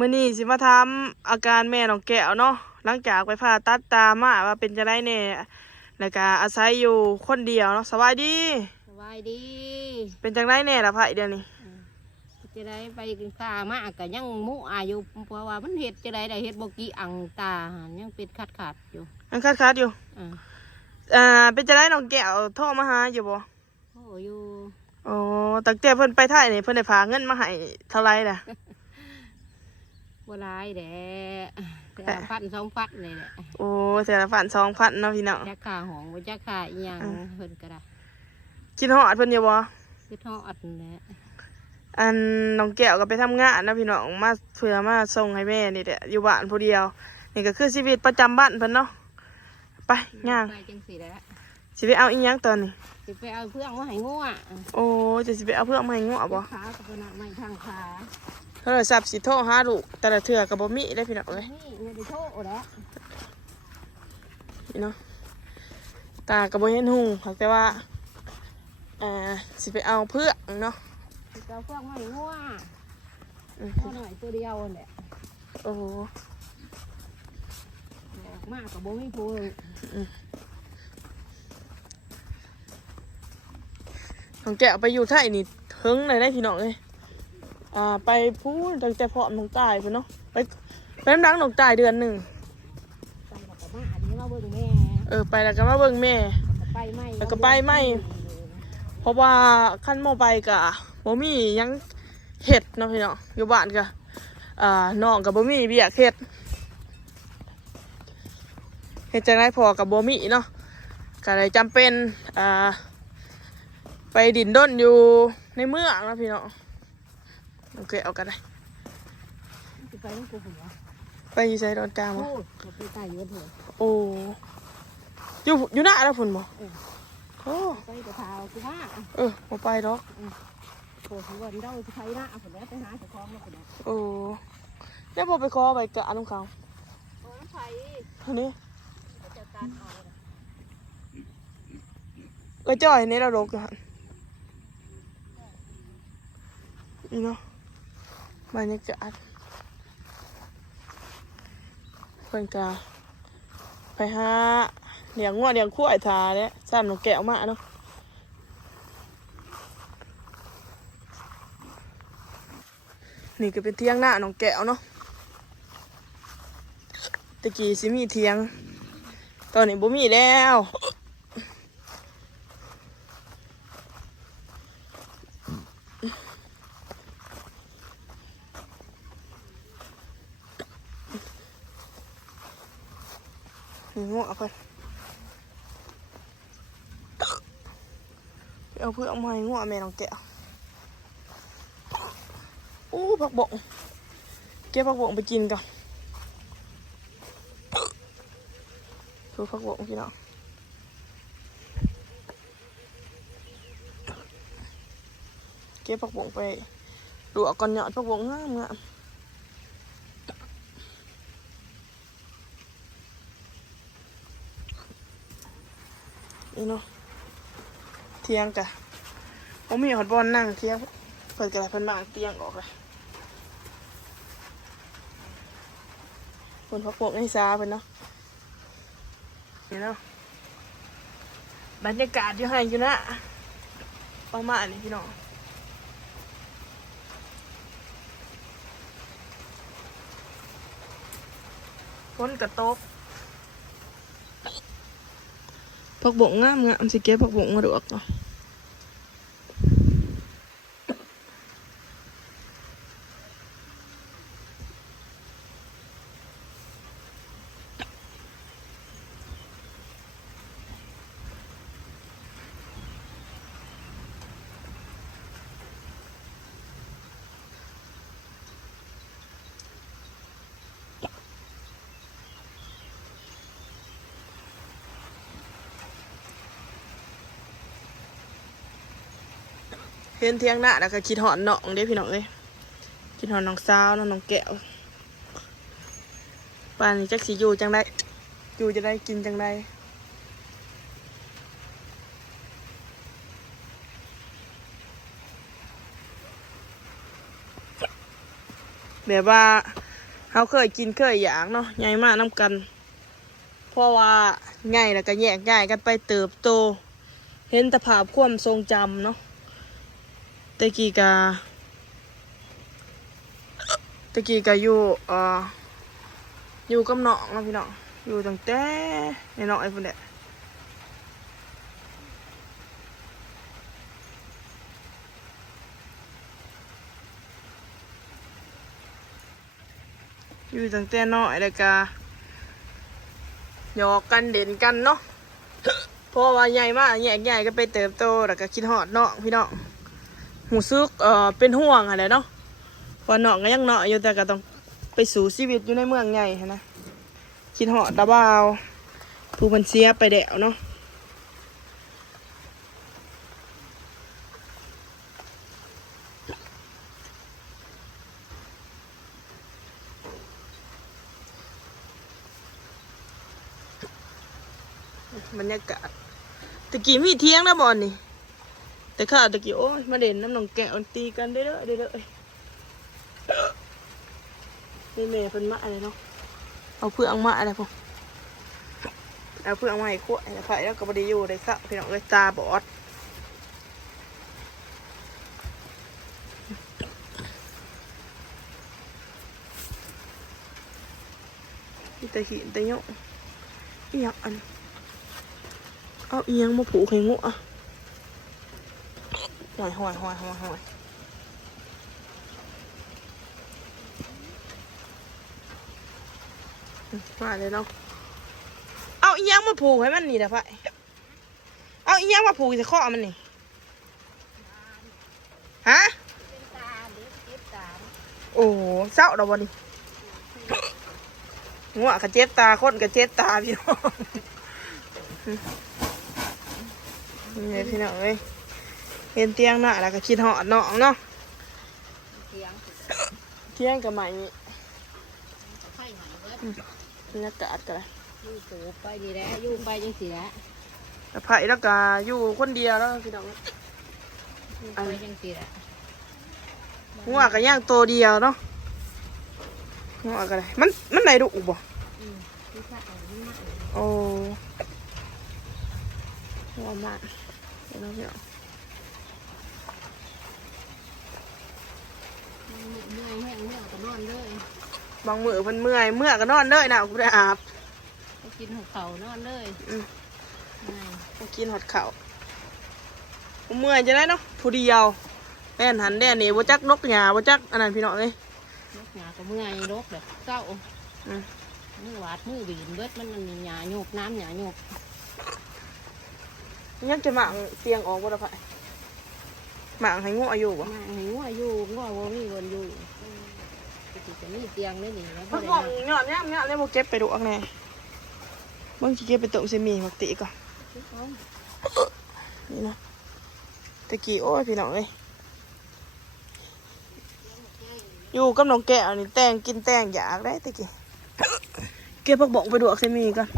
มื้อนี้สิมาถามอาการแม่น้องแก้วเนาะหลังจากไปผ่าตัดตามาว่าเป็นจังไดแน่แล้วก็อาศัยอยู่คนเดียวเนาะสบายดีสบายดีเป็นจังไดแน่ล่ะไผเดี๋ยวนี้จะได้ไปกินข้ามากก็ยังมุอายุเพราะว่ามันเห็ดจะได้เห็ดบกี้อังตายังเป็นขาดอยู่ยังคัดอยู่เป็นจังไดน้องแก้วโทรมาหาอยู่บ่โอ้อยู่อ๋อตั้งแต่เพิ่นไปไทยนี่เพิ่นได้พาเงินมาให้เท่าไหร่ล่ะบัวลายแดแต่1,000-2,000เลยแหละโอ้แต่ละฝัน2,000เนาะพี่น้องจักขาหองบ่จักขาอีหยังเพิ่นก็ได้คิดฮอดเพิ่นอยู่บ่คือทอดแหละอันน้องแก้วก็ไปทำงานนะพี่น้องมาเพื่อมาส่งให้แม่นี่แหละอยู่บ้านผู้เดียวนี่ก็คือชีวิตประจำบ้านเพิ่นเนาะไปย่างไปจังสิแหละสิไปเอาอีหยังตอนนี้สิไปเอาเพื่องมาให้งัวโอ้จะสิไปเอาเพื่อนมาให้งัวบ่ขากับหน้าไม้ทางขาโทรศัพท์สิโทรหาลูกแต่ละเทื่อก็บ่มีได้พี่น้องเอ้ยนี่ไม่ได้โทษแล้วพี่น้องตาก็บ่เห็นหุ่งแต่ว่าสิไปเอาเพื่อนเนาะจะเพื่องมาให้งัวหน่อยตัวเดียวแหละโอ้มากกับบ่มีพูนน้องแก้วไปอยู่ไทยนี่ถึงเลยได้พี่น้องเอ้ยไปพูดตั้งแต่พร้อมน้องตายพุ่นเนาะไปน้ำดังน้องตายเดือนหนึ่งไปกับมาอันนี้มาเบิ่งแม่ไปแล้วก็มาเบิ่งแม่ไปไม่แล้วก็ไปไม่เพราะว่าขั้นโมไปกะบ่มียังเห็ดเนาะพี่น้องอยู่บ้านกะน้องกับบ่มีเบี้ยเห็ดจังได๋พอกับบ่มีเนาะก็เลยจำเป็นไปดินด้นอยู่ในเมืองนะพี่น้องโอเคเอากันได้ไปอยู่ใจดอนกลางมั้งโอ้อยู่หน้าแล้วฝุ่นบ่โอ้ไปกับเท้าคือว่าบ่ไปดอกโอ้ทุกวันเราจะใช้หน้าฝุ่นแล้วไปหาจะคล้องมาฝุ่นโอ้แล้วบ่ไปขอไปกะน้ำเขาน้ำไฟเท่านี้ก็จ่อยในระดกกันนี่เนาะบรรยากาศเพิ่นกะไปหาเลี้ยงงัวเลี้ยงควายทาเนี่ยสั่นหนูแกะออกมาเนาะนี่ก็เป็นเทียงหน้าน้องแก้วเนาะตะกี้สิมีเทียงตอนนี้บ่มีแล้วนี่งัวเพิ่นเอาเพื่อเอามาให้งัวแม่น้องแก้วผักบงเก็บผักบงไปกินก่อนดูผักบงพี่น้องเก็บผักบงไปดูก่อนหยอดผักบงงามนี่เนาะเทียงกะผมมีหอดบอลนั่งเทียงเปิดกระไรเพิ่นบางเตียงออกเลยคนพักพวกในซาเพิ่นเนาะนี่เนาะบรรยากาศอยู่ให้อยู่นะประมาณนี้พี่น้องฝนกระตกผักบงงามสิเก็บผักบงมาดูออกเนาะเห็นเที่ยงหน้าแล้วก็คิดหอนน้องเด้พี่น้องเอ้ยคิดหอนน้องสาวน้องแก้วป่านนี้จักสิอยู่จังได้อยู่จะได้กินจังได้แบบว่า เขาเคยกินเคยอยากเนาะใหญ่มากน้ำกัน เพราะว่าใหญ่แล้วก็แยกย้ายกันไปเติบโต เห็นแต่ภาพความทรงจำเนาะตะกี้กะอยู่กับน้องเนาะพี่น้องอยู่ตั้งแต่น้อยๆพุ่นแหละอยู่ตั้งแต่น้อยแล้วก็หยอกกันเด่นกันเนาะ เพราะว่าใหญ่มากแยกย้ายก็ไปเติบโตแล้วก็คิดฮอดน้องพี่น้องหูซึกเป็นห่วงอะไรเนาะเพราะน้องก็ยังน้อยอยู่แต่ก็ต้องไปสู่ชีวิตอยู่ในเมืองใหญ่หั้นนะคิดฮอดตาบ่าวผู้มันเสียไปแล้วเนาะบรรยากาศตะกี้มีเที่ยงนะบอลนี่แต่ข้าตะกี้โอ้ยมาเด่นน้ำหนองแกะตีกันได้เลยนี่แม่เป็นมะอะไรเนาะเอาเพื่องมะอะไรพวกเอาเพื่องมาให้ขวดไผ่แล้วก็บไดีอยู่ได้สักพี่น้องเลยตาบอดอีตาหินตาโยกอีหยังอันเอาอีหยังมาผูกให้งูอ่ะหอยมาเลยเนาะเอาอีหยังมาผูกให้มันนี่เด้อไผ่เอาอีหยังมาผูกใส่ข้อมันนี่ฮะโอ้เศร้าดอกบอนี่งัวกระเจ็บตาคนกระเจ็บตาพี่น้องนี่พี่น้องเอ้ยเห็นเตียงหน้าแล้วก็คิดหอดน้องเนาะเตียงกับใหม่นี่บรรยากาศกันเลย อยู่สูไปนี่แหละอยู่ไปจังสิแหละ ไผ่แล้วก็อยู่คนเดียวแล้วพี่น้อง อยู่ไปจังสิแหละ งัวก็ย่างตัวเดียวเนาะงัวก็ได้มันไหนดุบ่ ที่ข้าเอามันมา โอ้งัวมากเดี๋ยวเราพี่น้อง เมื่อยแห้งเมื่อยก็นอนเลย บางมือมันเมื่อยก็นอนเลยนะกูได้อาบ ก็กินหัวเข่านอนเลย กูกินหอดเข่ากูเมื่อยจะได้เนาะผู้เดียวแม่นหันแด่นี่บ่จักนกหญ้าบ่จักอันนั้นพี่น้องเลย นกหงาก็เมื่อยรกแบบเศร้ามือหวาดมือบีนเบิดมันมีหญ้าโยกน้ำหญ้าโยก ยังจะหมางเตียงออกบ่ได้ไผหมางให้งูอายุบ่ มาให้งัวอยู่งัวบ่มีบนอยู่จะมีเตียงได้หนิแล้ว พักผ่อนหยอดเนี่ยเลยบ่เก็บไปดูอักแน่เบิ่งสิเก็บไปต้มเสมีมักติก่อนนี่นะตะกี้โอ้ยพี่น้องเอ้ยอยู่กับน้องแก้วนี่แต่งกินแต่งอยากได้ตะกี้เก็บผักบงไปดูอักเสมีก่อน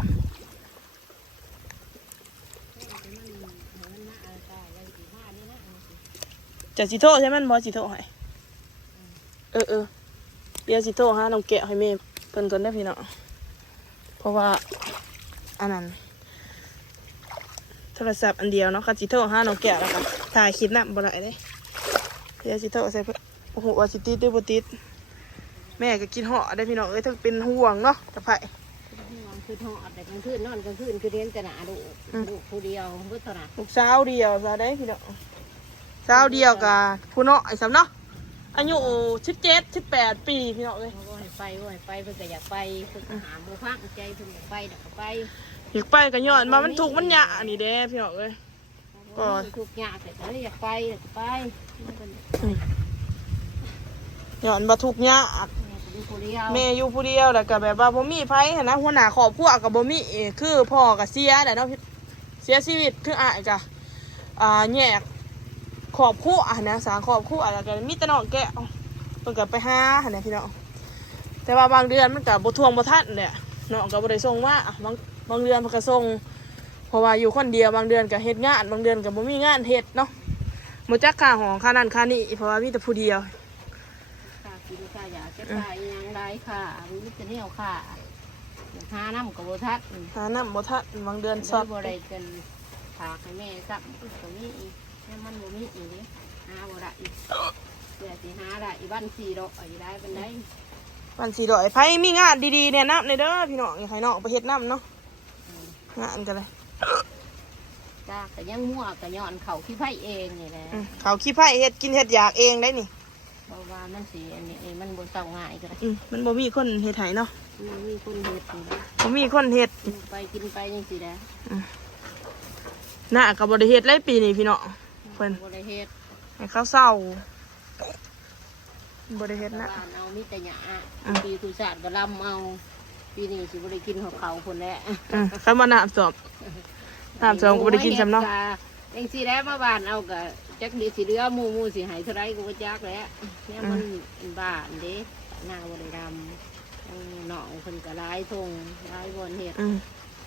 จะสิโทษใช่ไหมบอสิโทษให้เดี๋ยวสิโทษหาน้องแก้วให้แม่เพิ่นก่อนได้อพี่น้องเพราะว่าอันนั้นโทรศัพท์อันเดียวเนาะคันสิโทรหาน้องแก้วแล้วก็ถ่ายคลิปน่ะบ่ได้เด้เดี๋ยวสิโทรใส่เพิ่นโอ้โหว่าสิติดหรือบ่ติดแม่ก็กินเหาะได้พี่น้องเอ้ยทั้งเป็นห่วงเนาะกับไผ คือหอดแต่กลางคืนนอนกลางคืนคือเรียนแต่หนาดูผู้เดียวเบิดเท่านั้น ลูกสาวเดียวซะได้พี่น้องสาวเดียวกับผู้น้อยสำเนาะอายุ17-18 ปีพี่น้องเอ้ย ว่าให้ไปเพิ่นก็อยากไปเพิ่นก็หาบ่ฟังใจเพิ่นอยากไปเดี๋ยวก็ไป อยากไปก็ย้อนมามันถูกข์มันยากนี่เด้พี่น้องเอ้ย ก็ทุกข์ยากแต่ก็เลยอยากไปเดี๋ยวก็ไปมันเป็น ย้อนบ่ทุกข์ยาก อยู่ผู้เดียว แม่อยู่ผู้เดียวแล้วก็แบบว่าบ่มีไผหั้นนะหัวหน้าครอบครัวก็บ่มีคือพ่อก็เสียแหละเนาะเสียชีวิตคืออ้ายก็แยกครอบครัวหั้นนะสร้างครอบครัวแล้วก็มีแต่น้องแก้วเพิ่นก็ไปหาหั้นนะพี่น้องแต่ว่าบางเดือนมันก็บ่ท่วงบ่ทันแหละน้องก็บ่ได้ส่งมาบางเดือนเพิ่นก็ส่งเพราะว่าอยู่คนเดียวบางเดือนก็เฮ็ดงานบางเดือนก็บ่มีงานเฮ็ดเนาะบ่จักค่าห้องค่านั้นค่านี้เพราะว่ามีแต่ผู้เดียว ข กินค่ายาแก้ตายยังได้ค่ะมีแต่แนวค่ะหาน้ำกับโบทัด หาน้ำบ่ทันบางเดือนส ได้ อบ บ่ได้กันฝากให้แม่ซับก็มีอีกแม่มันบ่มีอีกเด้หาบ่ได้อีกเพื่อสิหาได้อีบ้าน4ดอกอีได้ปานใด วันสี่ร้อยไผมีงานดีๆเนี่ยน้ำในเด้อพี่น้องอยากให้น้องไปเฮ็ดน้ำเนาะงานกันเลย จ้าก็ยังมั่วก็ย้อนเขาขี้ไผเองนี่แหละ เขาขี้ไผ่เฮ็ดกินเฮ็ดอยากเองได้นี่ เพราะว่ามันสิอันนี้มันบ่เศร้าง่ายก็ได้ มันบ่มีคนเฮ็ดให้เนาะ มันมีคนเฮ็ดนี่แหละ บ่มีคนเฮ็ด กินไปจังซี่แหละ หน้าก็บ่ได้เฮ็ดเลยปีนี้พี่น้องเพิ่น บ่ได้เฮ็ด ให้เขาเศร้าบ่ได้เฮ็ดนะ บ้านเอามีแต่หญ้าปีตุศาสตร์ก็ลำเอาปีนี้สิบ่ได้กินของเขาพุ่นแหละ คันว่าน้ำสอบน้ำสอบก็บ่ได้กินซ้ำเนาะ จังซี่แล้วมาบ้านเอาก็จักดีสิเหลือหมู่สิให้เท่าไรก็บ่จักแล้วเนี่ยมันบ้านเด้หน้าบ่ได้ดำน้องเพิ่นก็หลายทงหลายบ่อนเฮ็ด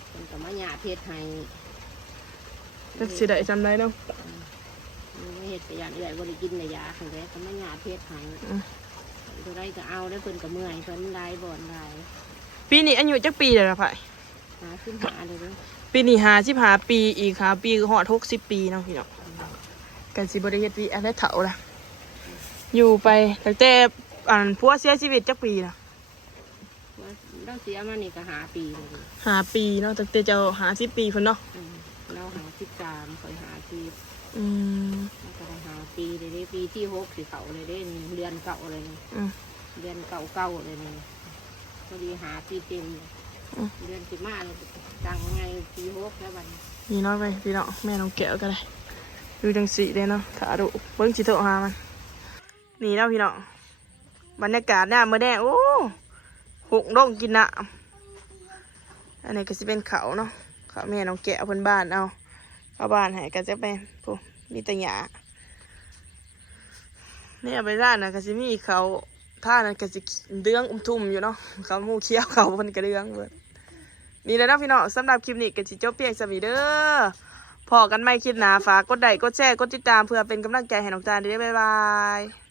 เพิ่นก็มาหยาเฮ็ดให้ จักสิได้จำได้เนาะ เฮ็ดไปอย่างเอื่อยบ่ได้กินในยาคั่นแหละก็มาหยาเฮ็ดให้เท่าไรก็เอาได้เพิ่นก็เมื่อยเพิ่นหลายบ่อนหลาย ปีนี้อายุจักปีแล้วล่ะไผ หาขึ้นหาเลยเด้อ ปีนี้55ปีอีก5ปีก็ฮอด60ปีเนาะพี่น้องกันสิบ่ได้เฮ็ดวีอันได้เฒ่าล่ะอยู่ไปตั้งแต่ผัวเสียชีวิตจักปีล่ะ เราเสียมานี่ก็หาปีเลยดิ 5ปีเนาะตั้งแต่เจ้า50ปีพุ่นเนาะ เราหา13คอยหาปี อืม เราก็ได้หาปีเลยเด้ปีที่6สิเขาเลยเด้นี่เดือนเก่าเลยนี่ อืม เดือนเก่าเลยนี่พอดีหาปีเต็มเลยเดือน15เลยจังไงปี6แล้วบัดนี้ นี่เนาะไปพี่น้องแม่น้องแก้วก็ได้ดูจังสีเลยเนาะถ้าดูเบิ้งสิโทรหามันนี่เนาะพี่น้องบรรยากาศเนี่ยมื้อแดงโอ้หุกร่องกินน้ำอันนี้ก็สิเป็นเขาเนาะเขาแม่น้องแก้วเพิ่นบ้านเอาบ้านให้ก็จะเป็นพวกมีแตะหยาเนี่ยไปร้านน่ะก็สิมีเขาท่านั้นก็สิเดืองทุ่มอยู่เนาะเขาหมูเคี้ยวเขาเพิ่นก็เดืองเบิดนี่แหละเนาะพี่น้องสำหรับคลิปนี้ก็สิจบเพียงสมีเด้อพอกันไม่คลิปหนาฝากกดไลค์กดแชร์กดติดตามเพื่อเป็นกำลังใจให้น้องตาลด้วยบ๊ายบาย